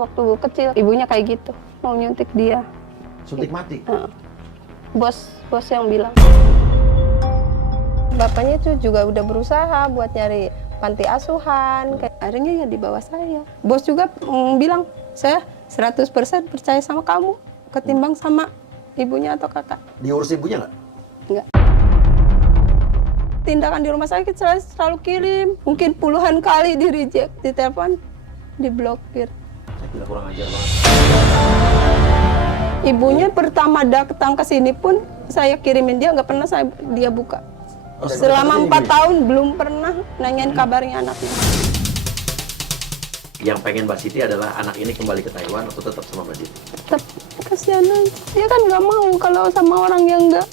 Waktu kecil ibunya kayak gitu, mau nyuntik dia. Suntik mati? Bos yang bilang. Bapaknya itu juga udah berusaha buat nyari panti asuhan, kayak akhirnya ya di bawah saya. Bos juga bilang, saya 100% percaya sama kamu ketimbang sama ibunya atau kakak. Diurus ibunya nggak? Enggak. Tindakan di rumah sakit saya selalu kirim, mungkin puluhan kali di reject, di telepon, diblokir. Gila, kurang ajar banget. Ibunya pertama datang ke sini pun saya kirimin dia, nggak pernah dia buka. Oh, Selama 4 tahun belum pernah nanyain kabarnya anaknya. Yang pengen Mbak Siti adalah anak ini kembali ke Taiwan atau tetap sama Mbak Siti? Tetap kasihan aja. Dia kan nggak mau kalau sama orang yang nggak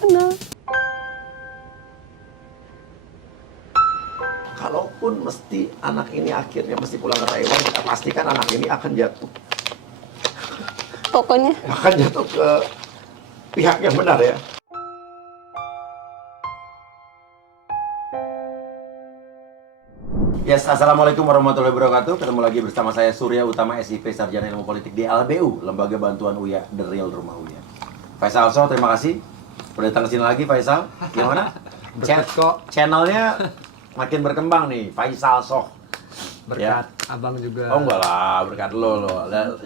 kenal. Kalaupun mesti anak ini akhirnya mesti pulang ke Taiwan, kita pastikan anak ini akan jatuh. Pokoknya Akan jatuh ke pihak yang benar ya. Yes, assalamualaikum warahmatullahi wabarakatuh. Ketemu lagi bersama saya Surya Utama SIP Sarjana Ilmu Politik di LBU, Lembaga Bantuan Uya, The Real Rumah Uya. Faisal So, terima kasih. Udah datang ke sini lagi Faisal. Gimana? Channelnya makin berkembang nih, Faisal So. Berkat abang juga. Oh enggak lah, berkat lo.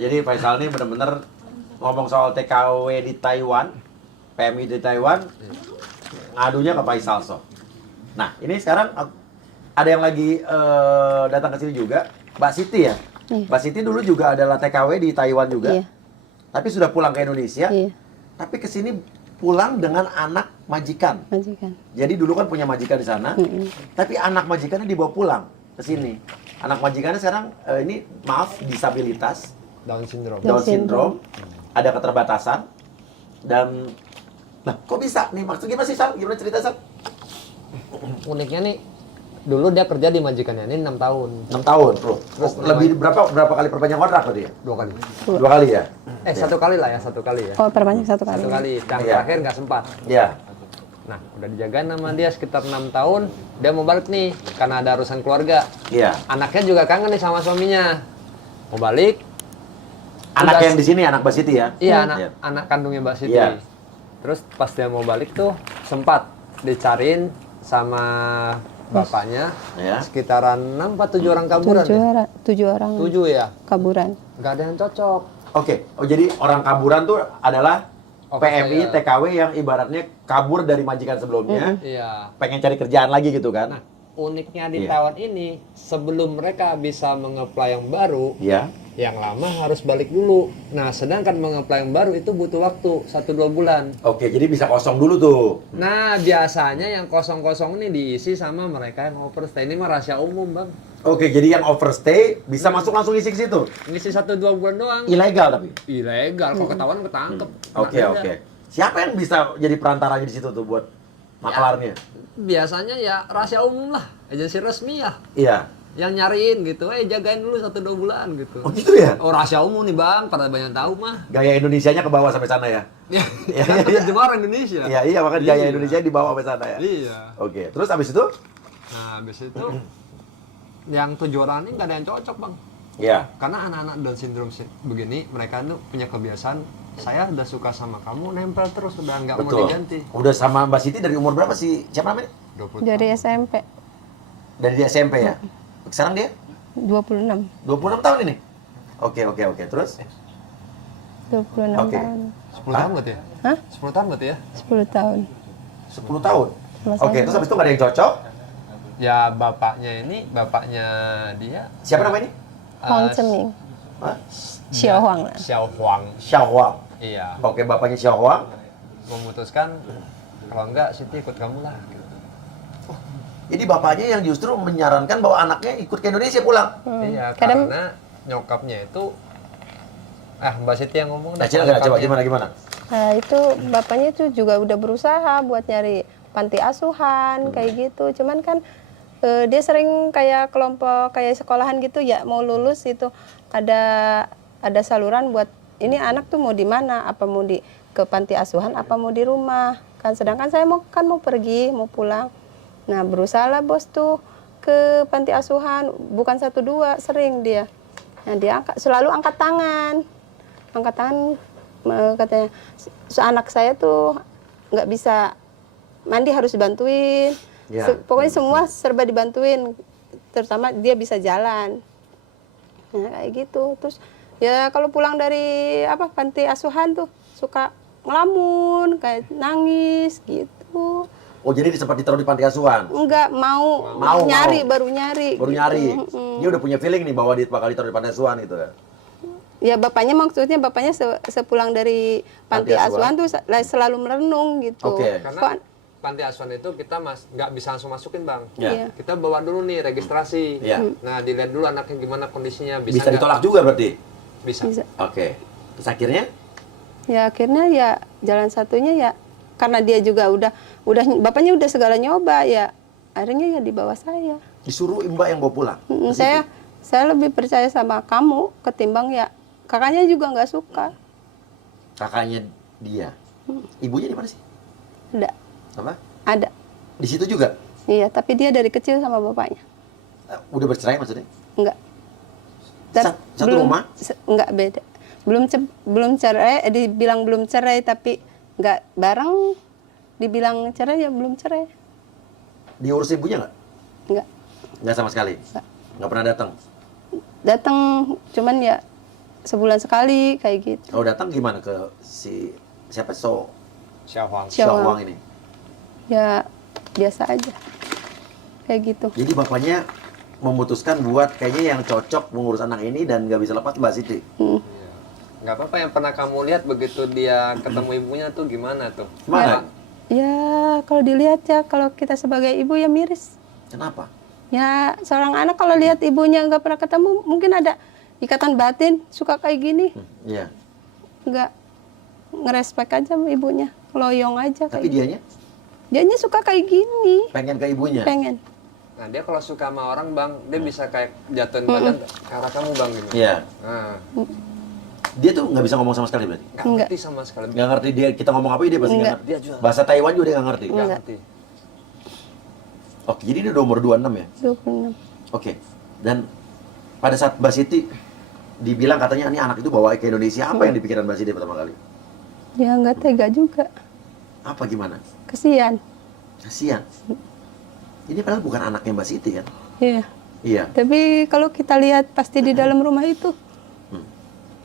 Jadi Faisal ini benar-benar ngomong soal TKW di Taiwan, PMI di Taiwan, ngadunya ke Faisal So. Nah, ini sekarang ada yang lagi datang ke sini juga, Mbak Siti ya. Iya. Mbak Siti dulu juga adalah TKW di Taiwan juga. Iya. Tapi sudah pulang ke Indonesia. Iya. Tapi ke sini pulang dengan anak majikan. majikan. Jadi dulu kan punya majikan di sana. Tapi anak majikannya dibawa pulang ke sini. Anak majikannya sekarang ini maaf disabilitas, Down syndrome. Down syndrome, ada keterbatasan dan nah kok bisa nih, maksud gimana sih Sal? Gimana cerita Sal? Uniknya nih, dulu dia kerja di majikannya ini 6 tahun. 6 tahun, bro. Terus lebih berapa kali perpanjang kontrak tadi ya? 2 kali. 2 kali ya? Satu kali lah ya, satu kali ya. Oh, perbanyak satu kali. Satu kali. Yang Iya. terakhir nggak sempat. Iya. Nah, udah dijaga sama dia sekitar 6 tahun. Dia mau balik nih, karena ada urusan keluarga. Iya. Anaknya juga kangen nih sama suaminya. Mau balik. Anak Udah- yang di sini anak Mbak Siti ya? Iya, Iya. anak kandungnya Mbak Siti. Iya. Terus pas dia mau balik tuh, sempat dicariin sama bapaknya. Ya. Sekitaran 6 atau 7 orang kaburan. Ya? 7 orang 7 ya? kaburan. Nggak ada yang cocok. Oke. Oh, jadi orang kaburan tuh adalah Oke, PMI, iya. TKW yang ibaratnya kabur dari majikan sebelumnya, Iya. pengen cari kerjaan lagi gitu kan? Nah, uniknya di Iya. Taiwan ini, sebelum mereka bisa mengeplay yang baru, Iya. yang lama harus balik dulu. Nah, sedangkan mengeplay yang baru itu butuh waktu 1-2 bulan. Oke, jadi bisa kosong dulu tuh. Nah, biasanya yang kosong-kosong ini diisi sama mereka yang overstay. Ini mah rahasia umum, Bang. Oke, jadi yang overstay bisa masuk langsung isi ke situ. Ngisi 1-2 bulan doang. Ilegal tapi. Ilegal, kalau ketahuan ketangkep. Oke, Kena oke. denda. Siapa yang bisa jadi perantaranya di situ tuh buat maklarnya? Biasanya ya rahasia umum lah, agensi resmi ya. Iya. Yang nyariin gitu, jagain dulu 1-2 bulan gitu. Oh gitu ya? Oh, rahasia umum nih Bang, pada banyak tahu mah. Gaya Indonesianya ke bawah sampai sana ya? Ya, Iya, kan iya. terjemah orang Indonesia. Iya, iya, makanya gaya Iya. Indonesia dibawa sampai sana ya? Iya. Oke, terus abis itu? Nah, habis itu yang 7 orang ini nggak ada yang cocok Bang. Iya. Karena anak-anak Down syndrome begini, mereka tuh punya kebiasaan, saya udah suka sama kamu, nempel terus, udah nggak mau Betul. diganti. Udah sama Mbak Siti dari umur berapa sih? Siapa namanya? 20 Dari SMP Dari dia SMP ya? Sekarang dia? 26. 26 tahun ini? Oke, oke, oke. Terus? 26 Oke. tahun. 10 tahun berarti ya? Hah? 10 tahun berarti ya? 10 tahun. 10 tahun? Sama Oke, saya. terus abis itu nggak ada yang cocok? Ya bapaknya dia Siapa namanya ini? Huang Ceming. Hah? Xiao Huang lah. Xiao Huang. Xiao Huang. Iya. Oke, bapaknya Xiao Huang. Memutuskan kalau enggak Siti ikut kamu lah gitu. Jadi bapaknya yang justru menyarankan bahwa anaknya ikut ke Indonesia pulang. Iya, Kadang- karena nyokapnya itu Mbak Siti yang ngomong. Nah, dah, coba nyokapnya. gimana? Nah, itu bapaknya itu juga udah berusaha buat nyari panti asuhan kayak gitu. Cuman kan dia sering kayak kelompok kayak sekolahan gitu ya, mau lulus itu ada saluran buat ini anak tuh mau di mana? Apa mau di ke panti asuhan apa mau di rumah? Kan sedangkan saya mau pergi, mau pulang. Nah, berusahalah bos tuh ke panti asuhan, bukan 1-2, sering dia. Nah, dia selalu angkat tangan, katanya anak saya tuh nggak bisa mandi, harus dibantuin. Ya. Pokoknya semua serba dibantuin, terutama dia bisa jalan. Nah, kayak gitu. Terus ya kalau pulang dari panti asuhan tuh suka ngelamun, kayak nangis gitu. Oh, jadi sempat ditaruh di panti asuhan? Enggak, mau nyari. Baru nyari. Dia udah punya feeling nih bahwa dia bakal ditaruh di panti asuhan gitu kan? Ya maksudnya bapaknya sepulang dari panti asuhan tuh selalu merenung gitu. Oke. Karena panti asuhan itu kita nggak bisa langsung masukin, Bang. Iya. Kita bawa dulu nih registrasi. Iya. Nah, dilihat dulu anaknya gimana kondisinya. Bisa ditolak juga berarti? Bisa. Oke. Terus akhirnya? Ya akhirnya ya jalan satunya ya karena dia juga udah bapaknya udah segala nyoba, ya akhirnya ya dibawa saya. Disuruh Mbak yang bawa pulang? Saya lebih percaya sama kamu ketimbang ya kakaknya juga nggak suka. Kakaknya dia? Ibunya di mana sih? Ada. Apa? Ada. Di situ juga? Iya, tapi dia dari kecil sama bapaknya. Udah bercerai maksudnya? Enggak. Satu rumah? Enggak, beda. Belum cerai, dibilang belum cerai tapi enggak bareng, dibilang cerai ya belum cerai. Diurus ibunya nggak? Enggak. Nggak sama sekali? Nggak pernah datang? Datang, cuman ya sebulan sekali kayak gitu. Kalau datang gimana ke siapa? Xiaohuang. Xiaohuang ini? Ya biasa aja. Kayak gitu. Jadi bapaknya memutuskan buat kayaknya yang cocok mengurus anak ini dan nggak bisa lepas Mbak Siti. Nggak apa-apa, yang pernah kamu lihat begitu dia ketemu ibunya tuh gimana tuh? Gimana? Ya kalau dilihat ya, kalau kita sebagai ibu ya miris. Kenapa? Ya seorang anak kalau lihat ibunya nggak pernah ketemu, mungkin ada ikatan batin, suka kayak gini. Iya. Nggak ngerespek aja sama ibunya, loyong aja. Tapi kayak dianya suka kayak gini. pengen ke ibunya? Pengen. Nah, dia kalau suka sama orang, Bang, dia bisa kayak jatuhin badan ke arah kamu, Bang, gitu. Iya. Nah, Dia tuh nggak bisa ngomong sama sekali berarti? nggak ngerti sama sekali. Nggak ngerti kita ngomong apa dia pasti nggak ngerti. Dia juga Bahasa Taiwan juga dia nggak ngerti? nggak ngerti. Oke, jadi dia udah umur 26 ya? 26. Oke. Dan pada saat Mbak Siti dibilang katanya ini anak itu bawa ke Indonesia, apa yang dipikiran Mbak Siti pertama kali? Ya nggak tega juga. Apa gimana? Kesian. Kasihan. Ini padahal bukan anaknya Mbak Siti kan? Iya. Iya. Tapi kalau kita lihat pasti di dalam rumah itu,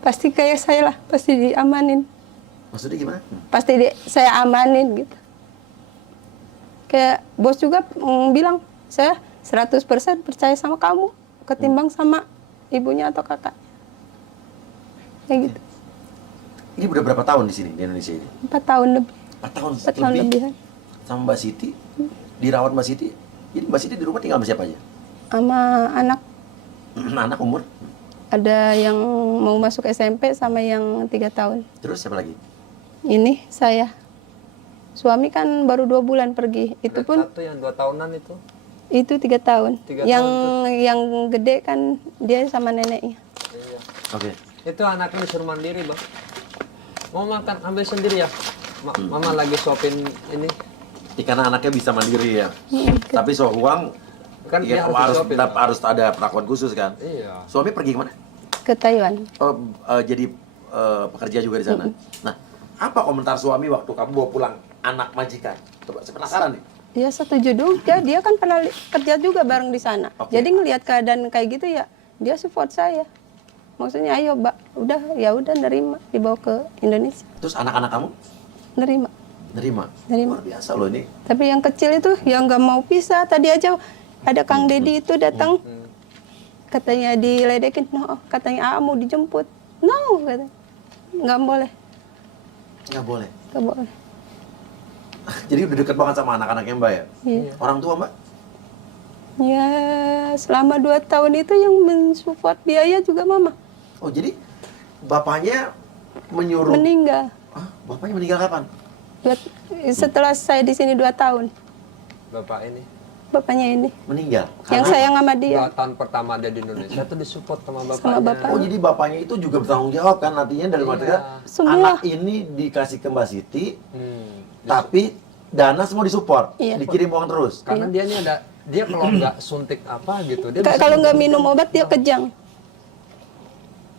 pasti kayak saya lah, pasti diamanin. Maksudnya gimana? Pasti saya amanin gitu. Kayak bos juga bilang, saya 100% percaya sama kamu ketimbang sama ibunya atau kakak. Kayak gitu. Ini udah berapa tahun di sini, di Indonesia ini? 4 tahun lebih. 4 tahun 4 tahun lebih lebihan. sama Mbak Siti, dirawat Mbak Siti. Jadi Mbak Siti di rumah tinggal sama siapa aja? Sama anak, Anak umur? ada yang mau masuk SMP sama yang 3 tahun. Terus siapa lagi? Ini saya. Suami kan baru 2 bulan pergi. Itu pun Satu yang 2 tahunan itu. itu 3 tahun. 3 Yang gede kan dia sama neneknya. Iya. Oke. Itu anaknya disuruh mandiri, Bang. Mau makan, ambil sendiri ya. Mama lagi suapin ini. Karena anaknya bisa mandiri ya. Tapi Xiaohuang Kan ya, dia harus disuapin, Bang. harus ada perlakuan khusus kan? Iya. Suami pergi kemana? Ke Taiwan. Jadi pekerja juga di sana. Nah, apa komentar suami waktu kamu bawa pulang anak majikan? Coba saya penasaran nih. Dia setuju juga. Dia kan pernah kerja juga bareng di sana. Oke. Jadi ngelihat keadaan kayak gitu ya, dia support saya. Maksudnya ayo, Mbak, udah nerima dibawa ke Indonesia. Terus anak-anak kamu Nerima. nerima? Nerima. Luar biasa loh ini. Tapi yang kecil itu yang nggak mau pisah. Tadi aja ada Kang Dedi itu datang. Katanya diledekin. No, katanya mau dijemput. No, katanya. Nggak boleh. Nggak boleh. Nggak boleh. Jadi udah deket banget sama anak-anaknya Mbak ya? Iya. Orang tua Mbak? Ya, selama 2 tahun itu yang mensupport biaya juga mama. Oh jadi bapaknya menyuruh? Meninggal. Hah? Bapaknya meninggal kapan? Setelah saya di sini 2 tahun. Bapak ini. Bapaknya ini. Meninggal? Yang sayang sama 2 dia. tahun pertama dia di Indonesia tuh disupport sama bapaknya. Sama bapaknya. Oh jadi bapaknya itu juga bertanggung jawab kan artinya dalam arti Iya. Semua. anak ini dikasih ke Mbak Siti, Hmm. tapi dana semua disupport, Iya. dikirim uang terus. Karena dia ini ada, dia kalau nggak suntik apa gitu, dia bisa Kalau nggak minum obat dia kejang.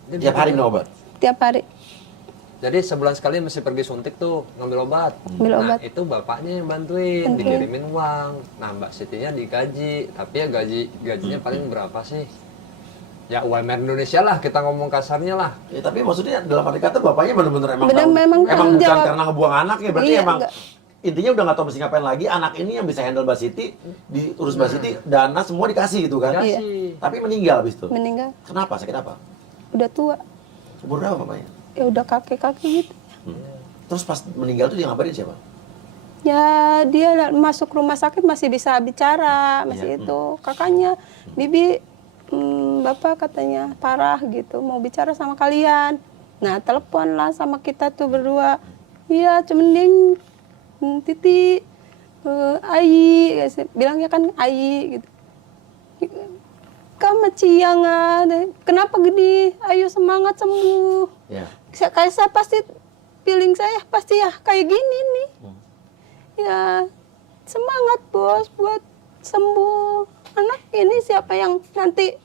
Tiap hari minum obat. Tiap hari Jadi sebulan sekali mesti pergi suntik tuh ngambil obat. ambil Nah obat. itu bapaknya yang bantuin, dikirimin uang. Nah Mbak Sitinya digaji, tapi ya gajinya paling berapa sih? Ya UMR Indonesia lah, kita ngomong kasarnya lah. Ya, tapi maksudnya dalam arti kata bapaknya benar-benar emang Benar, tahu. memang Emang tanggung bukan jawab. karena ngebuang anak ya, berarti Iya, emang enggak. intinya udah nggak tahu mesti ngapain lagi. Anak ini yang bisa handle Mbak Siti, diurus Mbak Siti, dana semua dikasih gitu kan. Dikasih. Tapi meninggal habis itu. Meninggal Kenapa? Sakit apa? udah tua, Umur berapa bapaknya? ya udah kakek-kakek gitu. Terus pas meninggal tuh dia ngabarin siapa? Ya dia masuk rumah sakit masih bisa bicara, masih Iya. itu kakaknya, Bibi, bapak katanya parah gitu, mau bicara sama kalian. Nah telepon lah sama kita tuh berdua, iya Cemending, Titi, Ayi, bilangnya kan Ayi gitu. Kamu ciang ada, kenapa gini? Ayo semangat sembuh. Ya. Kayak saya pasti feeling saya pasti ya kayak gini nih. Ya semangat bos buat sembuh. Anak ini siapa yang nanti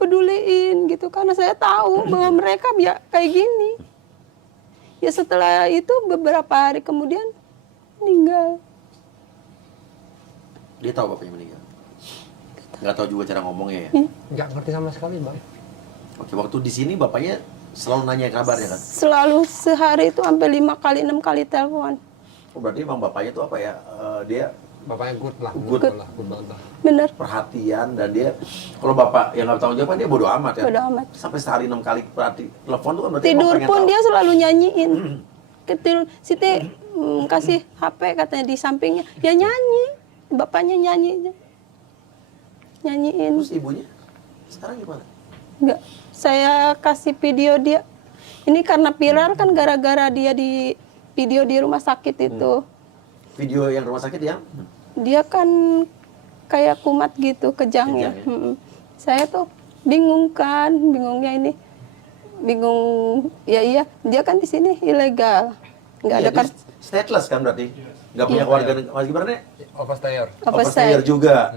peduliin gitu, karena saya tahu bahwa mereka ya kayak gini. Ya setelah itu beberapa hari kemudian meninggal. Dia tahu bapaknya meninggal. Nggak tahu juga cara ngomongnya ya. Nggak ngerti sama sekali Bang. Oke, waktu di sini bapaknya selalu nanya kabarnya kan? Selalu sehari itu sampai 5 kali 6 kali telepon. Oh, berarti emang bapaknya tuh apa ya? Dia Bapaknya good lah, Good. good banget lah. Bener, perhatian dan dia kalau bapak yang nggak tahu jawab kan dia bodo amat ya. bodo amat. Sampai sehari 6 kali telepon tuh kan berarti Tidur emang pengen pun tahu. dia selalu nyanyiin. Ketil, Siti kasih HP katanya di sampingnya. Ya nyanyi, bapaknya nyanyi. Nyanyiin. Terus ibunya sekarang gimana? Enggak, saya kasih video dia. Ini karena viral kan gara-gara dia di video di rumah sakit itu. Video yang rumah sakit yang Dia kan kayak kumat gitu, kejang ya. Kejang ya? Saya tuh bingung kan, bingungnya ini. Bingung, ya iya, dia kan di sini ilegal. Nggak ada dia kartu. stateless kan berarti nggak punya keluarga Mas gimana nih? Overstayer. Overstayer juga.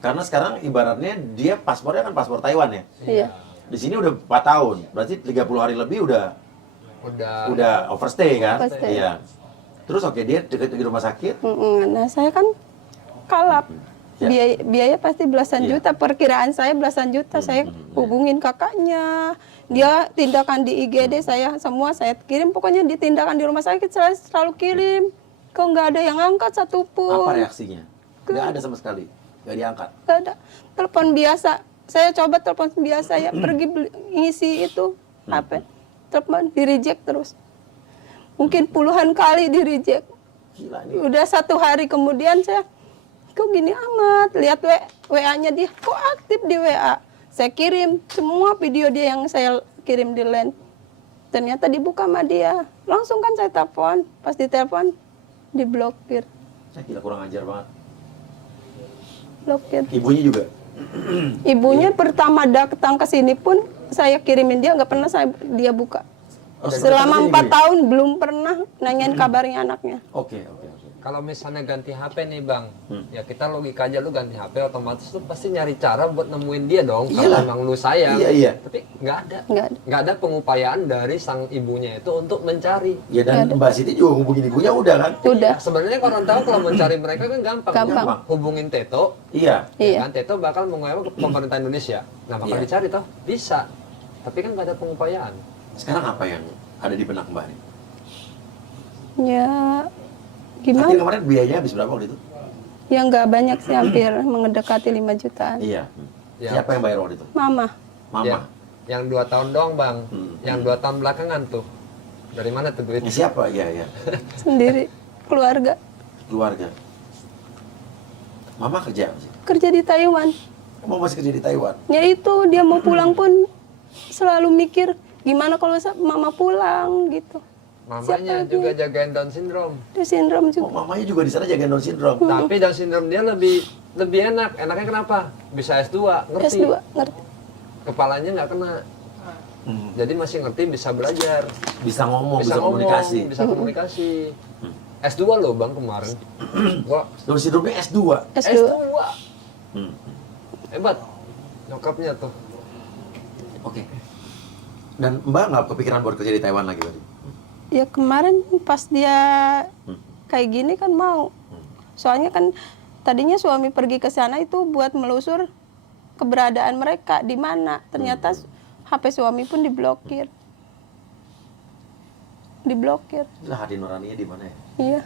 Karena sekarang ibaratnya dia paspornya kan paspor Taiwan ya. Iya. Di sini udah 4 tahun, berarti 30 hari lebih udah overstay kan? Overstay. Iya. Terus oke dia deket di rumah sakit. Nah saya kan kalap. Ya. Biaya pasti belasan Iya. juta, perkiraan saya belasan juta. Saya hubungin kakaknya, dia tindakan di IGD saya semua saya kirim, pokoknya di tindakan di rumah sakit saya selalu kirim. Kok nggak ada yang angkat satupun. Apa reaksinya? Nggak ada sama sekali, nggak diangkat. Nggak ada. Telepon biasa, saya coba telepon biasa ya, pergi ngisi itu HP, telepon di reject terus. Mungkin puluhan kali di reject. Gila ini. Udah 1 hari kemudian saya, kok gini amat, lihat WA-nya dia, kok aktif di WA. Saya kirim semua video dia yang saya kirim di LAN. Ternyata dibuka sama dia. Langsung kan saya telepon, pas ditelepon diblokir. Saya gila kurang ajar banget. Blokir. Ibunya juga. Ibunya pertama datang ke sini pun saya kirimin dia, nggak pernah dia buka. Oh, Selama sampai 4 ibunya? tahun belum pernah nanyain kabarnya anaknya. Oke. Kalau misalnya ganti HP nih Bang, ya kita logika aja lu ganti HP otomatis lu pasti nyari cara buat nemuin dia dong. Kalau Iyalah. emang lu sayang. Iya. Tapi nggak ada. Nggak ada. Nggak ada pengupayaan dari sang ibunya itu untuk mencari. Ya dan Mbak Siti juga hubungin ibunya udah kan? Udah. Sebenarnya orang tahu kalau mencari mereka kan gampang. Gampang. Hubungin Teto, Iya. Iya. kan Teto bakal menguayai ke pemerintah Indonesia. Nah bakal Iya. dicari toh, bisa. Tapi kan nggak ada pengupayaan. Sekarang apa yang ada di benak Mbak nih? Ya Tapi gimana? kemarin biayanya habis berapa waktu itu? Ya nggak banyak sih, hampir mendekati 5 jutaan. Iya. Ya. Siapa yang bayar waktu itu? Mama. Mama. Ya, yang 2 tahun doang Bang. Hmm. Yang 2 tahun belakangan tuh. Dari mana tuh duit? Ya, siapa? Iya. Sendiri, keluarga. Keluarga. Mama kerja apa sih? Kerja di Taiwan. Mama masih kerja di Taiwan. Ya itu, dia mau pulang pun selalu mikir, gimana kalau mama pulang gitu. Mamanya Siapa juga jagain Down syndrome. Itu sindrom Oh, juga. mamanya juga di sana jagain Down syndrome. Tapi Down syndrome dia lebih enak. Enaknya kenapa? Bisa S2, ngerti. S2, ngerti. Kepalanya nggak kena. Jadi masih ngerti, bisa belajar, Bisa ngomong, bisa ngomong, komunikasi. bisa komunikasi. S2 loh Bang kemarin. Gua Down syndrome S2. S2. Hmm. Hebat. Nyokapnya tuh. Oke. Dan Mbak nggak kepikiran buat kerja di Taiwan lagi berarti? Ya kemarin pas dia kayak gini kan mau. Soalnya kan tadinya suami pergi ke sana itu buat melusur keberadaan mereka di mana. Ternyata HP suami pun diblokir. Diblokir. Lah hati nuraninya di mana ya? Iya.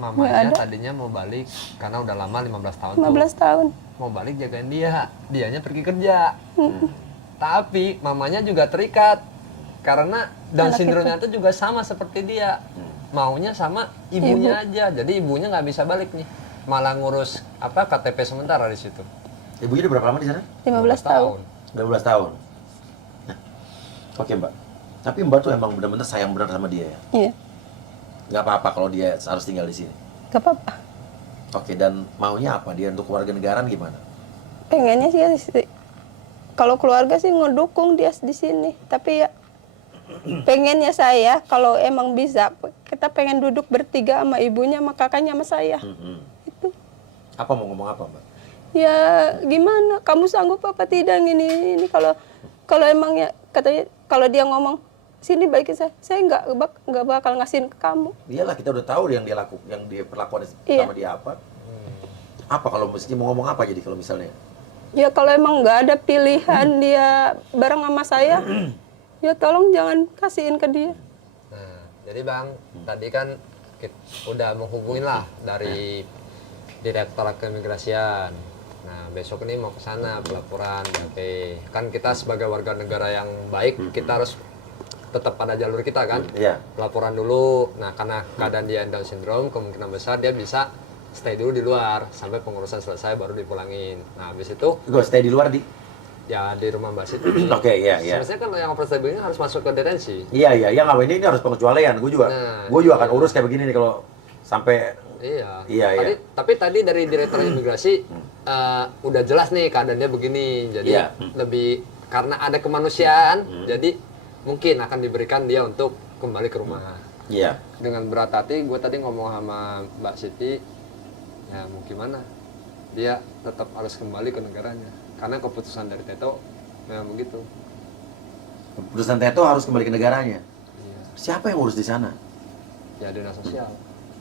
Nggak Mamanya ada. tadinya mau balik karena udah lama 15 tahun 15 tahun. mau balik jagain dia, dianya pergi kerja. Tapi mamanya juga terikat karena Down Anak syndrome-nya itu juga sama seperti dia. Maunya sama ibunya aja. Jadi ibunya nggak bisa balik nih. Malah ngurus KTP sementara di situ. Ibunya udah berapa lama di sana? 15 tahun. 12 tahun. Nah, oke Mbak. Tapi Mbak tuh emang benar-benar sayang benar sama dia ya? Iya. Nggak apa-apa kalau dia harus tinggal di sini? Gak apa-apa. Oke, dan maunya apa dia untuk keluarga negaraan gimana? Pengennya sih kalau keluarga sih ngedukung dia di sini. Tapi ya pengennya saya kalau emang bisa kita pengen duduk bertiga sama ibunya, sama kakaknya, sama saya. Itu. Apa mau ngomong apa Mbak? Ya gimana? Kamu sanggup apa tidak ini kalau emang ya katanya kalau dia ngomong sini balikin saya nggak bakal ngasihin ke kamu. Iyalah kita udah tahu yang dia perlakuan Iya. sama dia apa. Apa kalau mesti mau ngomong apa jadi kalau misalnya? Ya kalau emang nggak ada pilihan dia bareng sama saya, ya tolong jangan kasihin ke dia. Nah, jadi Bang, tadi kan udah menghubungin lah dari Direktorat Keimigrasian. Nah, besok ini mau ke sana pelaporan BP. Kan kita sebagai warga negara yang baik, kita harus tetap pada jalur kita kan. Iya. Pelaporan dulu. Nah, karena keadaan dia Down syndrome, kemungkinan besar dia bisa stay dulu di luar sampai pengurusan selesai baru dipulangin. Nah, habis itu Gue stay di luar di. ya di rumah Mbak Siti. Oke, iya. Sebenarnya kan yang overstay begini harus masuk ke detensi. Iya, nggak ini harus pengecualian. Gue juga akan urus kayak begini nih kalau sampai. Iya. Iya. Tapi tadi dari Direktur Imigrasi udah jelas nih keadaannya begini. Jadi Iya. lebih karena ada kemanusiaan, jadi mungkin akan diberikan dia untuk kembali ke rumah. Iya. Dengan berat hati, gue tadi ngomong sama Mbak Siti, ya mau gimana? Dia tetap harus kembali ke negaranya. Karena keputusan dari Teto memang begitu. Keputusan Teto harus kembali ke negaranya. Iya. Siapa yang urus di sana? Ya dinas sosial.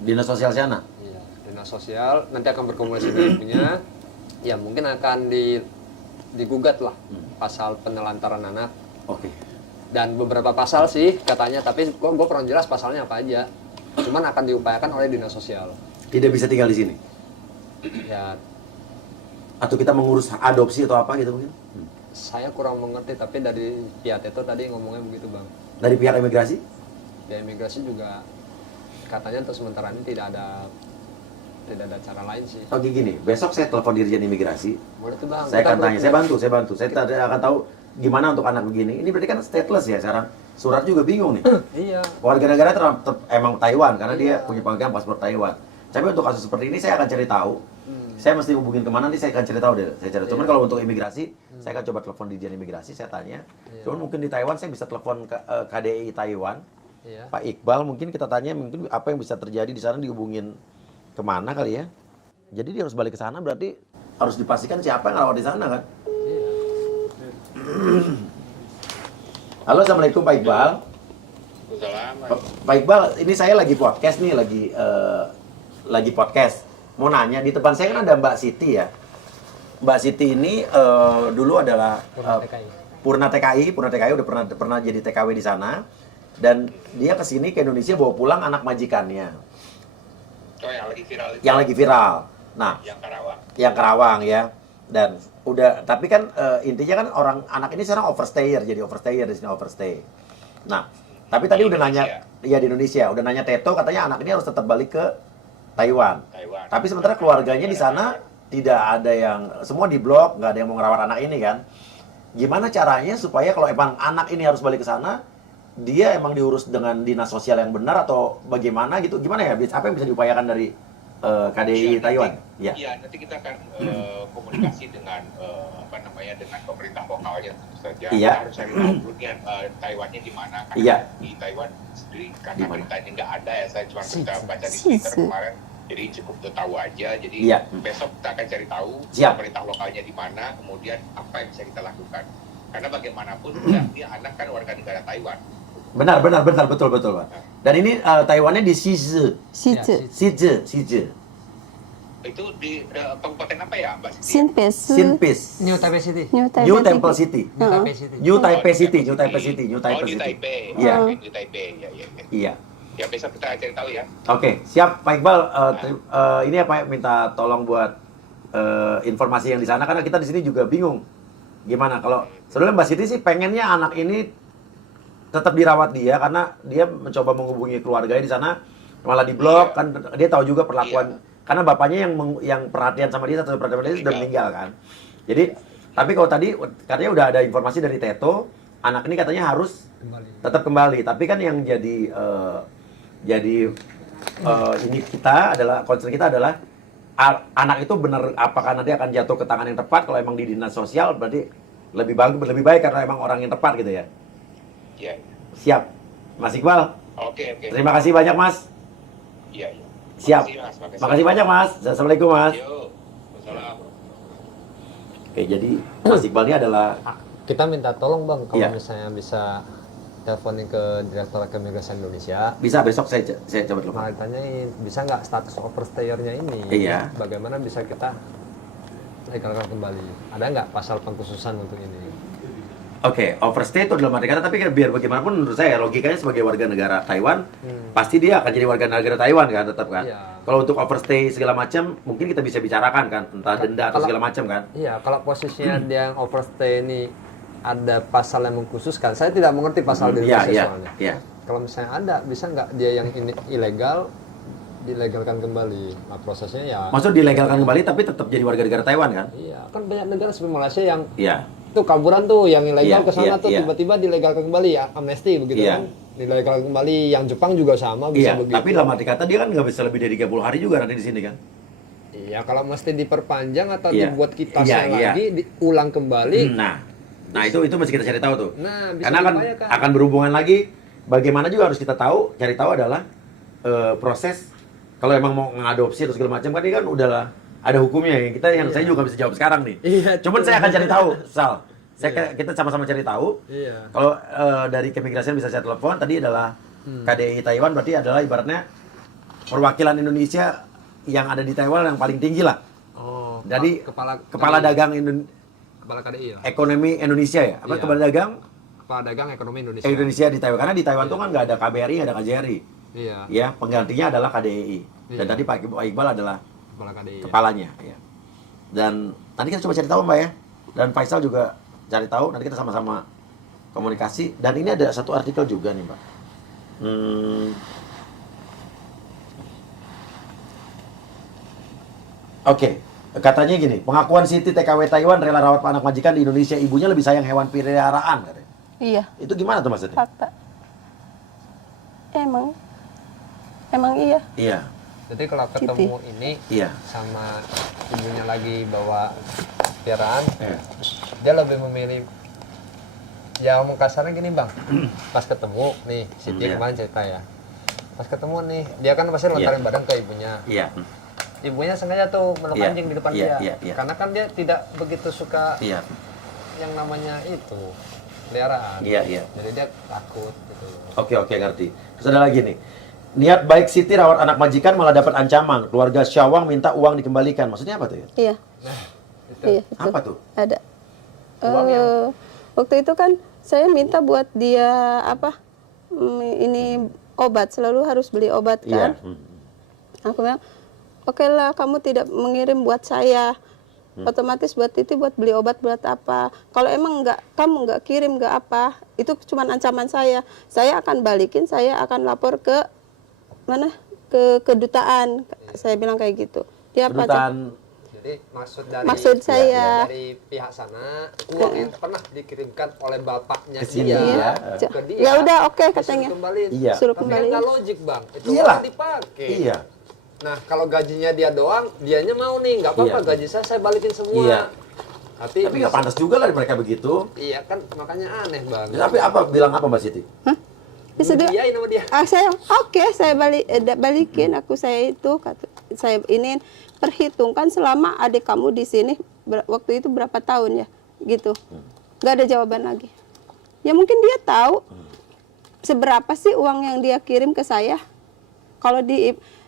Dinas sosial sana. Iya, dinas sosial nanti akan berkomunikasi dengan ibunya. Ya mungkin akan digugat lah pasal penelantaran anak. Oke. Dan beberapa pasal sih katanya, tapi gue kurang jelas pasalnya apa aja. Cuman akan diupayakan oleh dinas sosial. Tidak bisa tinggal di sini. Ya Atau kita mengurus adopsi atau apa gitu mungkin? saya kurang mengerti, tapi dari pihak itu tadi ngomongnya begitu Bang. Dari pihak imigrasi? Ya imigrasi juga katanya untuk sementara ini tidak ada cara lain sih. Oke gini, besok saya telepon Dirjen Imigrasi. Boleh tuh Bang. Saya Kita akan tanya, saya bantu. Saya akan tahu gimana untuk anak begini. Ini berarti kan stateless ya sekarang. Surat juga bingung nih. Iya. Warga negara emang Taiwan karena dia punya pemegang paspor Taiwan. Tapi untuk kasus seperti ini saya akan cari tahu. Saya mesti hubungin kemana nanti saya akan cari tahu deh. Saya cari. Cuman kalau untuk imigrasi, saya akan coba telepon Dirjen Imigrasi, saya tanya. Cuman mungkin di Taiwan saya bisa telepon KDI Taiwan. Iya. Pak Iqbal mungkin kita tanya mungkin apa yang bisa terjadi di sana dihubungin kemana kali ya. Jadi dia harus balik ke sana berarti harus dipastikan siapa yang rawat di sana kan. Halo, assalamualaikum Pak Iqbal. Pak Iqbal, ini saya lagi podcast nih, lagi podcast. Mau nanya, di depan saya kan ada Mbak Siti ya. Mbak Siti ini dulu adalah Purna TKI udah pernah jadi TKW di sana. Dan dia kesini ke Indonesia bawa pulang anak majikannya. Oh, yang lagi viral itu. Yang lagi viral. Nah, yang Karawang ya. Dan udah, tapi kan intinya kan anak ini sekarang overstayer, jadi overstayer di sini overstay. Nah, tapi tadi udah nanya, ya di Indonesia, udah nanya Teto katanya anak ini harus tetap balik ke Taiwan. Tapi sementara keluarganya di sana tidak ada yang, semua diblok, nggak ada yang mau ngerawat anak ini kan. Gimana caranya supaya kalau emang anak ini harus balik ke sana, dia emang diurus dengan dinas sosial yang benar atau bagaimana gitu? Gimana ya? Apa yang bisa diupayakan dari KDI Taiwan? Ya. Iya, nanti kita akan komunikasi dengan dengan pemerintah lokalnya tentu saja. Iya. Kita harus cari tahu dulu nih Taiwannya di mana. Karena Iya. di Taiwan sendiri karena beritanya nggak ada ya. Saya cuma bisa baca di Twitter kemarin. Jadi cukup tahu aja. Jadi Iya. besok kita akan cari tahu Siap. pemerintah lokalnya di mana, kemudian apa yang bisa kita lakukan. Karena bagaimanapun dia anak kan warga negara Taiwan. Benar, betul, Pak. Dan ini Taiwannya di Shizi. Shizi. Itu di kabupaten apa ya, Mbak Siti? Sinpesu. Sinpis. New Taipei City. New Temple City. New Taipei City. New Taipei City. New Taipei Oh, City. di Taipei. Iya. Di Taipei. Ya. Iya. Ya, besok kita cari tahu ya. Oke, siap Pak Iqbal. Ini apa minta tolong buat informasi yang di sana karena kita di sini juga bingung. Gimana kalau sebenarnya Mbak Siti sih pengennya anak ini tetap dirawat dia karena dia mencoba menghubungi keluarganya di sana malah di blok kan dia tahu juga perlakuan karena bapaknya yang perhatian sama dia atau perhatian dia sudah meninggal kan. Jadi tapi kalau tadi katanya udah ada informasi dari Teto anak ini katanya harus tetap kembali tapi kan yang jadi ini kita adalah concern kita adalah anak itu benar apakah nanti akan jatuh ke tangan yang tepat kalau emang di dinas sosial berarti lebih baik karena emang orang yang tepat gitu ya. Iya. Siap, Mas Iqbal. Oke. Terima kasih banyak Mas. Iya. Siap. Makasih, Mas. Makasih banyak Mas. Assalamualaikum Mas. Yo. Wassalam. Oke, jadi Mas Iqbal ini adalah Kita minta tolong Bang kalau Iya. misalnya bisa teleponin ke Direktorat Keimigrasian Indonesia. bisa besok saya coba telepon. Malah ditanyain bisa nggak status overstayernya ini? Iya. Bagaimana bisa kita legalkan kembali? Ada nggak pasal pengkhususan untuk ini? Oke, overstay itu dalam arti kata tapi kan biar bagaimanapun menurut saya logikanya sebagai warga negara Taiwan pasti dia akan jadi warga negara Taiwan kan tetap kan. Iya. Kalau untuk overstay segala macam mungkin kita bisa bicarakan kan entah denda atau segala macam kan. Iya, kalau posisinya dia yang overstay ini ada pasal yang mengkhususkan. Saya tidak mengerti pasal di Iya, Indonesia iya, soalnya. iya. Kalau misalnya ada, bisa nggak dia yang ini ilegal dilegalkan kembali? Nah, prosesnya ya. Maksud dilegalkan kembali tapi tetap jadi warga negara Taiwan kan? Iya, kan banyak negara seperti Malaysia yang Iya. tuh kaburan tuh yang ilegal Iya, ke sana iya, tuh iya. tiba-tiba dilegalkan kembali ya amnesti begitu Iya. kan? Dilegalkan kembali. Yang Jepang juga sama bisa Iya, begitu. tapi dalam arti kata dia kan nggak bisa lebih dari 30 hari juga nanti di sini kan? Iya, kalau mesti diperpanjang atau Iya. dibuat kita Iya, iya. lagi diulang kembali. Nah itu mesti kita cari tahu tuh. Nah, bisa Karena diupayakan. akan berhubungan lagi. Bagaimana juga harus kita cari tahu adalah proses kalau emang mau ngadopsi atau segala macam kan ini kan udahlah ada hukumnya yang saya juga bisa jawab sekarang nih. Iya, Cuman saya akan cari tahu, Sal. Kita sama-sama cari tahu. Iya. Kalau dari keimigrasian bisa saya telepon tadi adalah KDI Taiwan berarti adalah ibaratnya perwakilan Indonesia yang ada di Taiwan yang paling tinggi lah. Oh, Jadi kepala dagang kepala KDI ya. ekonomi Indonesia ya. Apa Iya. kepala dagang Kepala dagang ekonomi Indonesia. Indonesia di Taiwan karena di Taiwan tuh kan nggak ada KBRI, nggak ada KJRI. Iya. Ya, penggantinya adalah KDI. Dan Iya. tadi Pak Iqbal adalah Kepala KDI. kepalanya ya. Dan nanti kita coba cari tahu Mbak ya. Dan Faisal juga cari tahu, nanti kita sama-sama komunikasi. Dan ini ada satu artikel juga nih Mbak. Oke, katanya gini, pengakuan Siti TKW Taiwan rela rawat anak majikan di Indonesia, ibunya lebih sayang hewan peliharaan katanya. Iya, Itu gimana tuh maksudnya? fakta. Emang iya. Iya, Jadi kalau ketemu ini iya. sama ibunya lagi bawa piaraan, Iya. dia lebih memilih. Ya omong kasarnya gini bang, pas ketemu nih, Siti Iya. kemarin cerita ya, pas ketemu nih, dia kan pasti lontarin badan ke ibunya. Iya. Ibunya sengaja tuh meluk Iya, anjing di depan iya, dia, iya, iya. karena kan dia tidak begitu suka Iya. yang namanya itu peliharaan. Iya, iya. Jadi dia takut gitu. Oke, ngerti. Terus ada lagi nih. Niat baik Siti rawat anak majikan malah dapat ancaman. Keluarga Syawang minta uang dikembalikan. Maksudnya apa tuh ya? Iya. Nah, itu. Iya, itu. Apa tuh? Ada. Uang yang- Waktu itu kan saya minta buat dia ini obat, selalu harus beli obat Iya. kan. Aku bilang, oke lah kamu tidak mengirim buat saya. Otomatis buat Titi buat beli obat buat apa? Kalau emang kamu nggak kirim nggak apa, itu cuma ancaman saya. Saya akan balikin, saya akan lapor ke mana? Ke kedutaan. Saya bilang kayak gitu. Dia apa? Kedutaan. Jadi Maksud saya. dari pihak sana uang yang pernah dikirimkan oleh bapaknya Ke sini, dia ya. ke dia. Ya udah oke disuruh katanya. kembali. Iya. Suruh Tapi kembali. nggak logik bang, itu Iyalah. uang dipakai. Iya. Nah kalau gajinya dia doang, dianya mau nih, nggak apa-apa Iya. gaji saya balikin semua. Iya. Tapi nggak pantas juga lah mereka begitu. Iya kan makanya aneh bang. Tapi bilang apa Mbak Siti? Bisa dia, Diain sama dia. saya saya balikin saya itu saya ini perhitungkan selama adik kamu di sini waktu itu berapa tahun ya gitu. nggak ada jawaban lagi. Ya mungkin dia tahu seberapa sih uang yang dia kirim ke saya. Kalau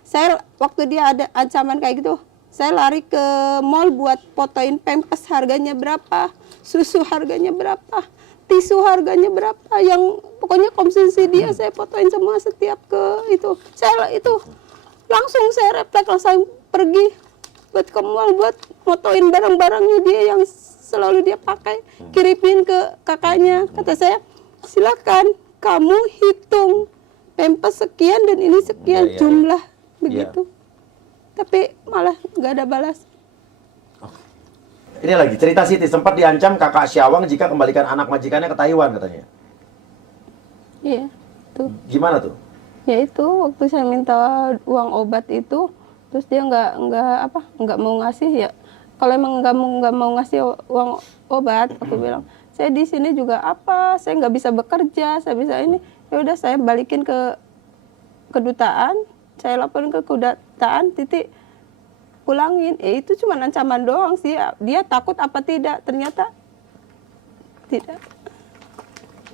saya waktu dia ada ancaman kayak gitu, saya lari ke mall buat fotoin pampers harganya berapa, susu harganya berapa, tisu harganya berapa, yang pokoknya konsumsi dia saya fotoin semua setiap ke itu. Saya itu langsung saya refleks, langsung pergi buat ke mall buat fotoin barang-barangnya dia yang selalu dia pakai, kirimin ke kakaknya. Kata saya, silakan kamu hitung pampers sekian dan ini sekian jumlah begitu. Tapi malah nggak ada balas. Ini lagi cerita Siti, sempat diancam kakak Syawang jika kembalikan anak majikannya ke Taiwan katanya. Iya, tuh. Gimana tuh? Ya itu waktu saya minta uang obat itu, terus dia nggak mau ngasih ya. Kalau emang nggak mau ngasih uang obat, aku bilang saya di sini juga saya nggak bisa bekerja, saya bisa ini. Ya udah saya balikin ke kedutaan, saya laporin ke kedutaan, titik pulangin. Itu cuma ancaman doang sih. Dia takut apa tidak? Ternyata tidak.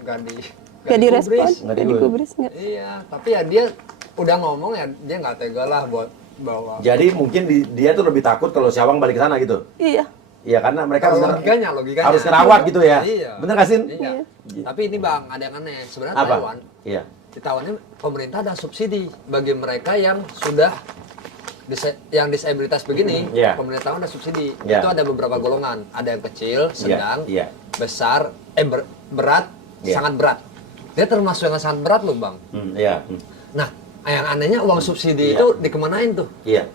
Nggak direspon, nggak digubris. Iya, tapi ya dia udah ngomong ya dia nggak tega lah buat bawa. Jadi mungkin dia tuh lebih takut kalau Syawang balik ke sana gitu. Iya. Iya, karena mereka logikanya harus kerawat gitu ya. Iya. Bener gak, Sin? Iya. Tapi ini Bang, ada yang aneh. Sebenarnya Apa? Taiwan, Iya. di Taiwan ini pemerintah ada subsidi bagi mereka yang sudah yang disabilitas begini. Iya. Pemerintah ada subsidi. Iya. Itu ada beberapa golongan. Ada yang kecil, sedang, Iya. besar, berat, Iya. sangat berat. Dia termasuk yang sangat berat loh Bang. Iya. Nah, yang anehnya uang subsidi Iya. itu dikemanain tuh? Iya.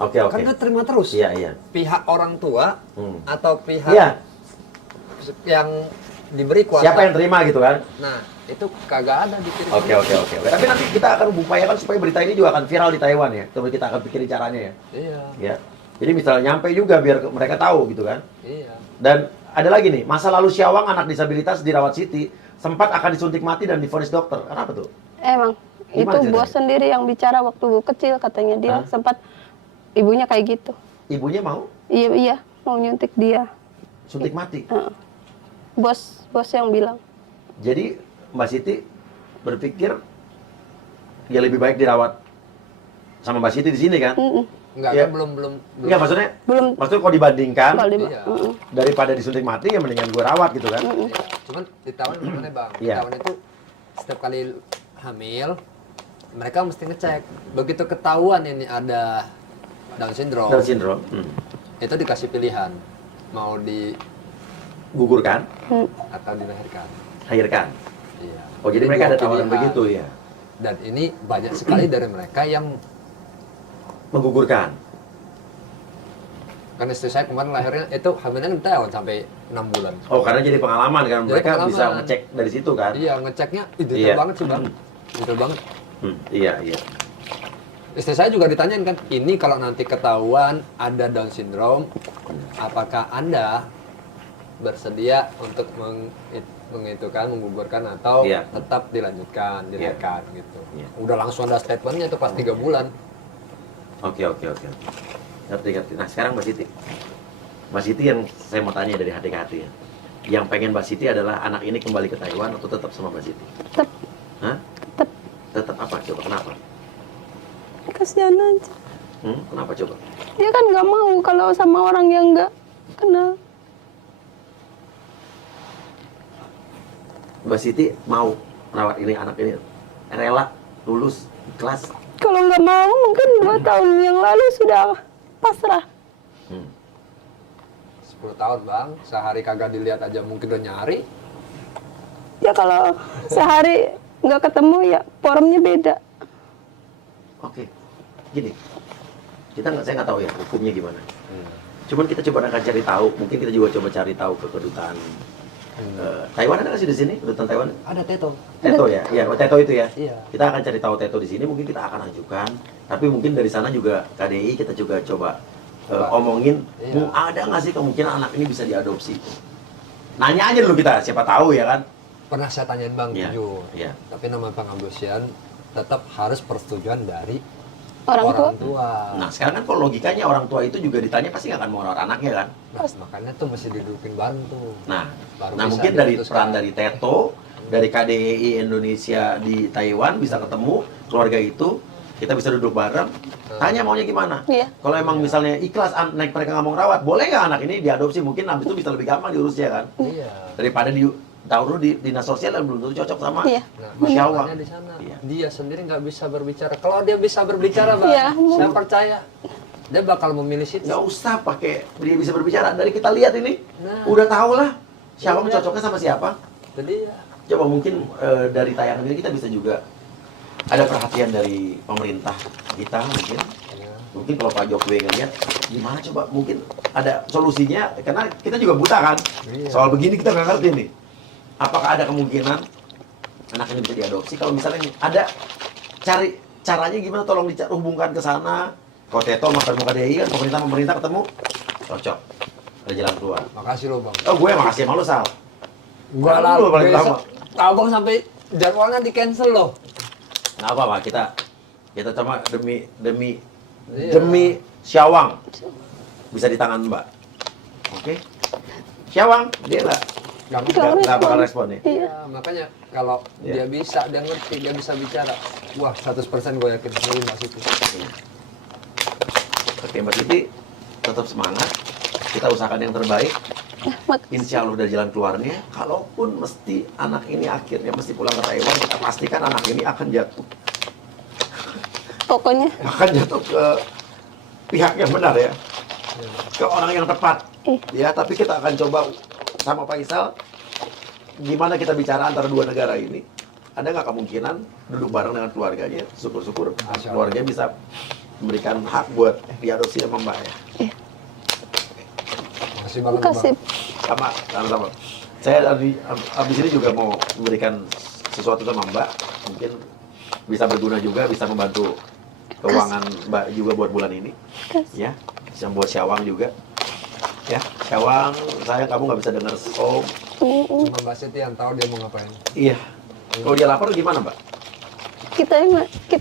Oke. Kan dia terima terus. Iya. Pihak orang tua atau pihak Iya. yang diberi kuasa. Siapa yang terima gitu kan? Nah, itu kagak ada dikirim. Oke. Tapi nanti kita akan upayakan supaya berita ini juga akan viral di Taiwan ya. Coba kita akan pikirin caranya ya. Iya. Ya. Jadi misalnya nyampe juga biar mereka tahu gitu kan. Iya. Dan ada lagi nih, masa lalu Syawang anak disabilitas dirawat Siti sempat akan disuntik mati dan divonis dokter. Kenapa tuh? Emang Gimana itu ceritanya? bos sendiri yang bicara waktu kecil, katanya dia Hah? sempat ibunya kayak gitu. Ibunya mau Iya mau nyuntik dia. suntik mati. Bos yang bilang. Jadi Mbak Siti berpikir ya lebih baik dirawat sama Mbak Siti di sini kan? Enggak, Iya. kan belum. Enggak, maksudnya Belum. maksudnya kalau dibandingkan Kalau Iya. daripada disuntik mati ya mendingan gue rawat gitu kan? Iya. Cuman di Taiwan gimana Bang? Di Iya. Taiwan itu setiap kali hamil mereka mesti ngecek. Begitu ketahuan ini ada Down syndrome, Down syndrome. itu dikasih pilihan mau digugurkan Gugurkan, atau dilahirkan. lahirkan. Iya. Oh, jadi mereka dua ada tawaran pilihan. begitu ya? Dan ini banyak sekali dari mereka yang Menggugurkan. kan istri saya kemarin lahirnya itu hamilnya di Taiwan sampai 6 bulan. Oh, karena jadi pengalaman kan? Jadi Mereka pengalaman. bisa ngecek dari situ kan? Iya, ngeceknya itu Iya. banget sih Bang. Detail banget. Iya. Istri saya juga ditanyain kan, ini kalau nanti ketahuan ada Down syndrome, apakah Anda bersedia untuk menggugurkan atau Iya. tetap dilanjutkan, dilahirkan gitu. Iya. Udah langsung ada statementnya itu pas 3 bulan. Oke. Ngerti. Nah, sekarang Mbak Siti. Mbak Siti yang saya mau tanya dari hati ke hati ya. Yang pengen Mbak Siti adalah anak ini kembali ke Taiwan atau tetap sama Mbak Siti? Tetap. Hah? Tetap. Tetap apa? Coba kenapa? Kasihan aja. Kenapa coba? Dia kan nggak mau kalau sama orang yang nggak kenal. Mbak Siti mau merawat ini anak ini rela lulus kelas. Kalau nggak mau mungkin 2 tahun yang lalu sudah pasrah. 10 tahun Bang, sehari kagak dilihat aja mungkin udah nyari. Ya kalau sehari nggak ketemu ya forumnya beda. Oke, gini, saya nggak tahu ya hukumnya gimana. Cuman kita coba akan cari tahu. Mungkin kita juga coba cari tahu ke kedutaan Taiwan. Ada nggak sih di sini kedutaan Taiwan? Ada Teto. Teto ya, iya, Teto itu ya. Iya. Kita akan cari tahu Teto di sini. Mungkin kita akan ajukan. Tapi mungkin dari sana juga KDI kita juga coba omongin. Iya. Ada nggak sih kemungkinan anak ini bisa diadopsi? Nanya aja dulu kita, siapa tahu ya kan? Pernah saya tanyain Bang, Iya, jujur. iya. Tapi nama pengadopsian tetap harus persetujuan dari Orang tua. Nah sekarang kan kalau logikanya orang tua itu juga ditanya pasti nggak akan mau rawat anaknya kan. Nah, makanya tuh mesti didudukin bantu. Nah, Baru nah bisa mungkin dari diputuskan. peran dari Teto, dari KDEI Indonesia di Taiwan bisa ketemu keluarga itu, kita bisa duduk bareng, tanya maunya gimana. Iya. Kalau emang misalnya ikhlas naik mereka nggak mau ngerawat, boleh nggak anak ini diadopsi? Mungkin habis itu bisa lebih gampang diurusnya kan, Iya. daripada tahu dulu di dinas sosial yang belum tentu cocok sama Iya. Nah, Syawang. masalahnya di sana. Iya. Dia sendiri nggak bisa berbicara. Kalau dia bisa berbicara, Bang, Iya. saya percaya dia bakal memilih situ. Nggak usah pakai dia bisa berbicara. Dari kita lihat ini, Nah. udah tahu lah Syawang Iya. cocoknya sama siapa. Jadi ya, Coba mungkin dari tayangan ini kita bisa juga ada perhatian dari pemerintah kita mungkin. ya. Mungkin kalau Pak Jokowi ngeliat gimana coba mungkin ada solusinya karena kita juga buta kan. Iya. Soal begini kita nggak ngerti nih. Apakah ada kemungkinan anak ini bisa diadopsi? Kalau misalnya ada cari caranya gimana tolong dihubungkan ke sana. Kalau Teto sama KDI kan pemerintah ketemu cocok. Ada jalan keluar. Makasih lo, Bang. Oh gue makasih sama lo Sal. Gua Kan lu paling besok, lama. Abang sampai jadwalnya di cancel loh. Nggak apa-apa kita cuma demi Iya. Syawang bisa di tangan Mbak. Oke? Syawang dia nggak bakal respon ya. Iya, makanya kalau Iya. dia bisa, dia ngerti, dia bisa bicara. Wah, 100% gue yakin dari Mbak Siti. Oke Mbak Siti tetap semangat. Kita usahakan yang terbaik. Insya Allah udah jalan keluarnya. Kalaupun mesti anak ini akhirnya mesti pulang ke Taiwan, kita pastikan anak ini akan jatuh Pokoknya ke pihak yang benar ya, ke orang yang tepat. Ya, tapi kita akan coba sama Faisal gimana kita bicara antara dua negara ini. Ada nggak kemungkinan duduk bareng dengan keluarganya? Syukur-syukur keluarganya bisa memberikan hak buat diadopsi sama Mbak ya. Makasih banget, kasih. Bang. Sama-sama. Saya abis ini juga mau memberikan sesuatu sama Mbak, mungkin bisa berguna juga, bisa membantu keuangan Mbak juga buat bulan ini. Ya, bisa buat Syawang juga. Ya, Syawang, saya kamu nggak bisa dengar Om. Cuma Mbak Siti yang tahu dia mau ngapain. Iya. Kalau dia lapar gimana, Mbak? Kita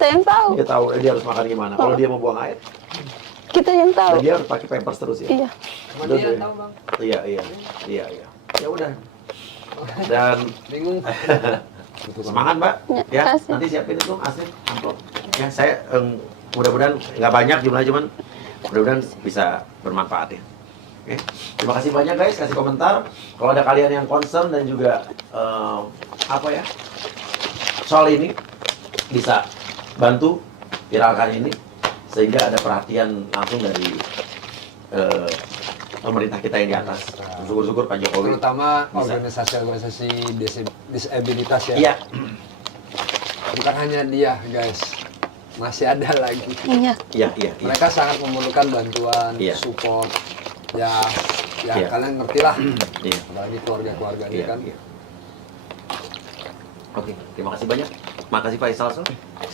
yang tahu. Dia tahu dia harus makan gimana. Kalau dia mau buang air, Kita yang tahu. dia harus pakai pampers terus ya. Iya. Cuma Betul, dia ya. yang tahu, Bang. Iya. Ya udah. Dan Bingung. semangat Mbak. Ya, Ya, kasih. nanti siapin itu asli amplop. Ya, saya mudah-mudahan nggak banyak jumlahnya, cuman mudah-mudahan bisa bermanfaat ya. Oke. Terima kasih banyak guys, kasih komentar. Kalau ada kalian yang concern dan juga soal ini bisa bantu viralkan ini sehingga ada perhatian langsung dari pemerintah kita yang di atas. Syukur-syukur Pak Jokowi. Terutama Bisa. organisasi-organisasi disabilitas ya. Iya. Bukan hanya dia, guys. Masih ada lagi. Iya. Iya. Mereka sangat memerlukan bantuan, Iya. support. Ya Iya. kalian ngerti lah. Iya. Apalagi keluarga-keluarga ini Iya, kan. iya. Oke, terima kasih banyak. Makasih Faisal.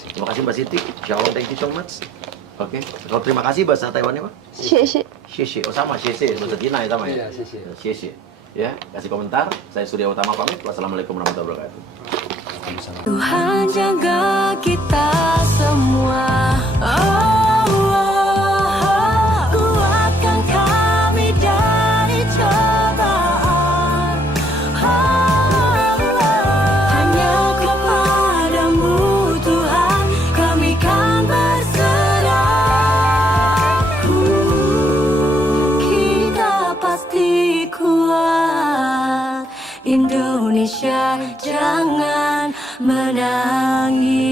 Terima kasih Mbak Siti. Insya Allah, thank you so much. Oke, kalau terima kasih bahasa Taiwannya Pak? Xie. Xie. Oh sama, xie. Bahasa Cina ya sama ya? Iya, xie. Xie. Ya, kasih komentar. Saya Surya Utama pamit. Wassalamualaikum warahmatullahi wabarakatuh. Tuhan jaga kita semua. Kuatkan kami dari cobaan. Hanya kepadamu Tuhan kami kan berserah. Kita pasti kuat. Indonesia jangan menangis.